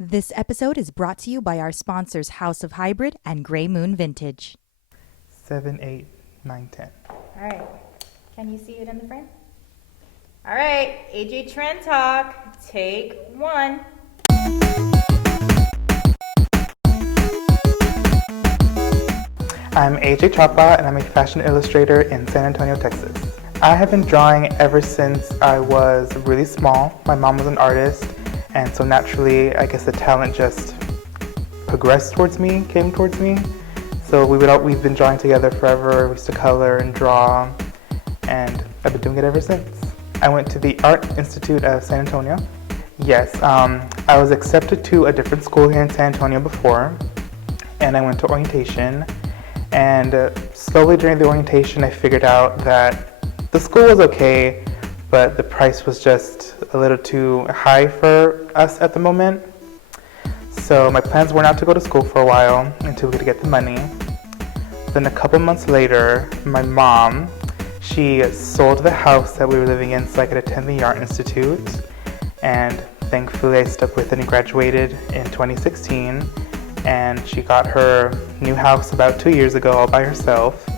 This episode is brought to you by our sponsors House of Hybrid and Gray Moon Vintage. 7, 8, 9, 10. All right. Can you see it in the frame? All right. AJ Trend Talk. Take one. I'm AJ Chapa and I'm a fashion illustrator in San Antonio, Texas. I have been drawing ever since I was really small. My mom was an artist, and so naturally, I guess the talent just progressed towards me, came towards me. So we've been drawing together forever. We used to color and draw, and I've been doing it ever since. I went to the Art Institute of San Antonio. Yes, I was accepted to a different school here in San Antonio before, and I went to orientation. And slowly during the orientation, I figured out that the school was okay, but the price was just a little too high for us at the moment. So my plans were not to go to school for a while until we could get the money. Then a couple months later, my mom, she sold the house that we were living in so I could attend the Art Institute. And thankfully I stuck with it and graduated in 2016. And she got her new house about 2 years ago all by herself.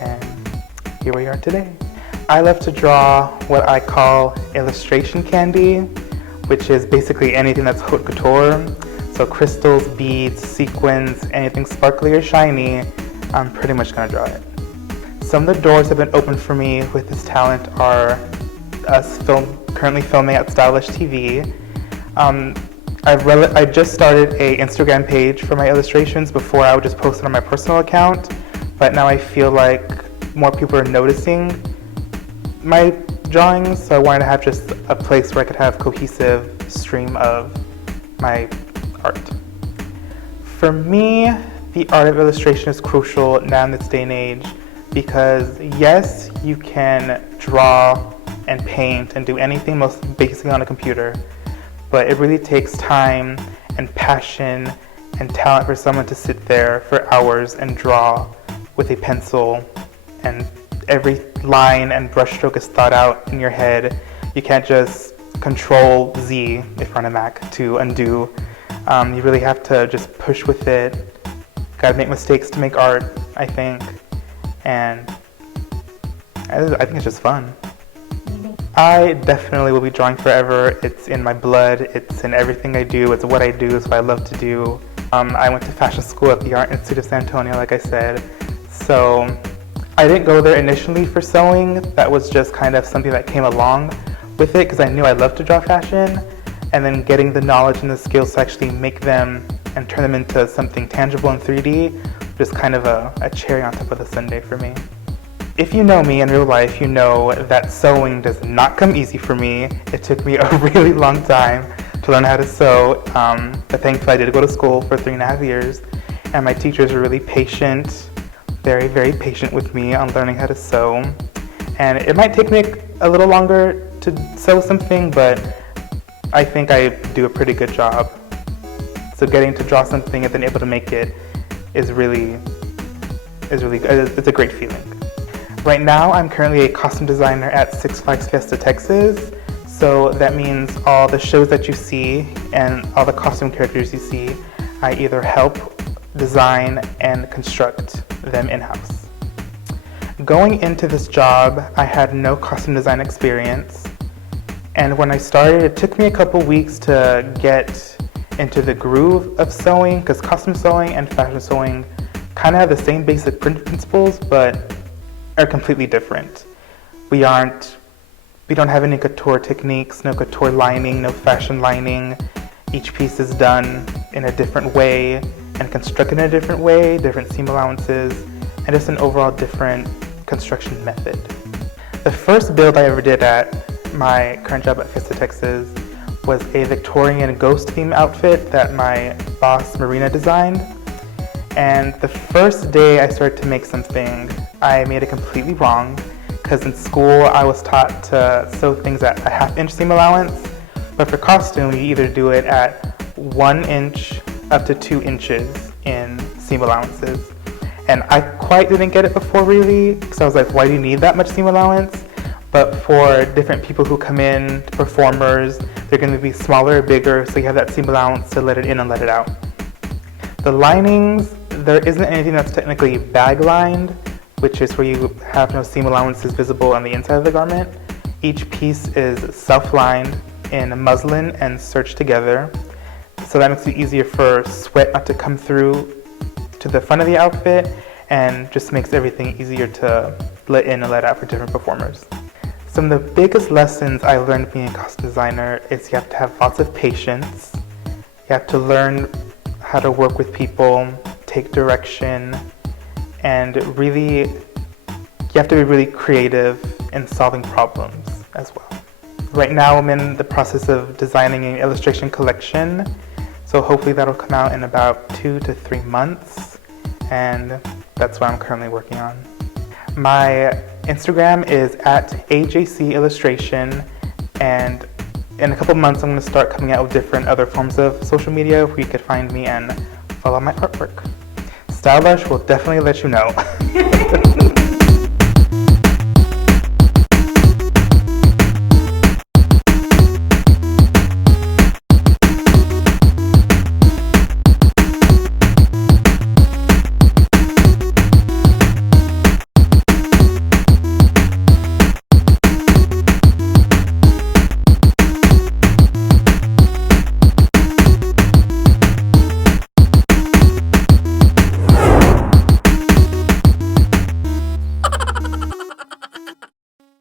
And here we are today. I love to draw what I call illustration candy, which is basically anything that's haute couture. So crystals, beads, sequins, anything sparkly or shiny, I'm pretty much gonna draw it. Some of the doors have been opened for me with this talent are us currently filming at Sltv. I just started a Instagram page for my illustrations. Before I would just post it on my personal account, but now I feel like more people are noticing my drawings, so I wanted to have just a place where I could have cohesive stream of my art. For me, the art of illustration is crucial now in this day and age because yes, you can draw and paint and do anything most basically on a computer, but it really takes time and passion and talent for someone to sit there for hours and draw with a pencil, and every line and brushstroke is thought out in your head. You can't just Control Z if you're on a Mac to undo. You really have to just push with it. Gotta make mistakes to make art, I think. And I think it's just fun. I definitely will be drawing forever. It's in my blood. It's in everything I do. It's what I do. It's what I love to do. I went to fashion school at the Art Institute of San Antonio, like I said. So I didn't go there initially for sewing. That was just kind of something that came along with it because I knew I loved to draw fashion. And then getting the knowledge and the skills to actually make them and turn them into something tangible in 3D, just kind of a cherry on top of the sundae for me. If you know me in real life, you know that sewing does not come easy for me. It took me a really long time to learn how to sew, but thankfully I did go to school for 3.5 years, and my teachers were really patient, very, very patient with me on learning how to sew. And it might take me a little longer to sew something, but I think I do a pretty good job. So getting to draw something and then able to make it is really it's a great feeling. Right now, I'm currently a costume designer at Six Flags Fiesta, Texas. So that means all the shows that you see and all the costume characters you see, I either help design and construct them in-house. Going into this job, I had no costume design experience. And when I started, it took me a couple weeks to get into the groove of sewing, because costume sewing and fashion sewing kind of have the same basic principles, but are completely different. We don't have any couture techniques, no couture lining, no fashion lining. Each piece is done in a different way and constructed in a different way, different seam allowances, and just an overall different construction method. The first build I ever did at my current job at Fiesta, Texas was a Victorian ghost theme outfit that my boss Marina designed. And the first day I started to make something, I made it completely wrong, because in school I was taught to sew things at a 1/2 inch seam allowance, but for costume you either do it at 1 inch up to 2 inches in seam allowances. And I quite didn't get it before really, because I was like, why do you need that much seam allowance? but for different people who come in, performers, they're going to be smaller or bigger, so you have that seam allowance to let it in and let it out. The linings, there isn't anything that's technically bag lined, which is where you have no seam allowances visible on the inside of the garment. Each piece is self-lined in muslin and serged together, so that makes it easier for sweat not to come through to the front of the outfit, and just makes everything easier to let in and let out for different performers. Some of the biggest lessons I learned being a costume designer is you have to have lots of patience. You have to learn how to work with people, take direction, and really, you have to be really creative in solving problems as well. Right now I'm in the process of designing an illustration collection, so hopefully that'll come out in about 2 to 3 months, and that's what I'm currently working on. My Instagram is at AJC Illustration, and in a couple months I'm going to start coming out with different other forms of social media where you could find me and follow my artwork. Lush will definitely let you know.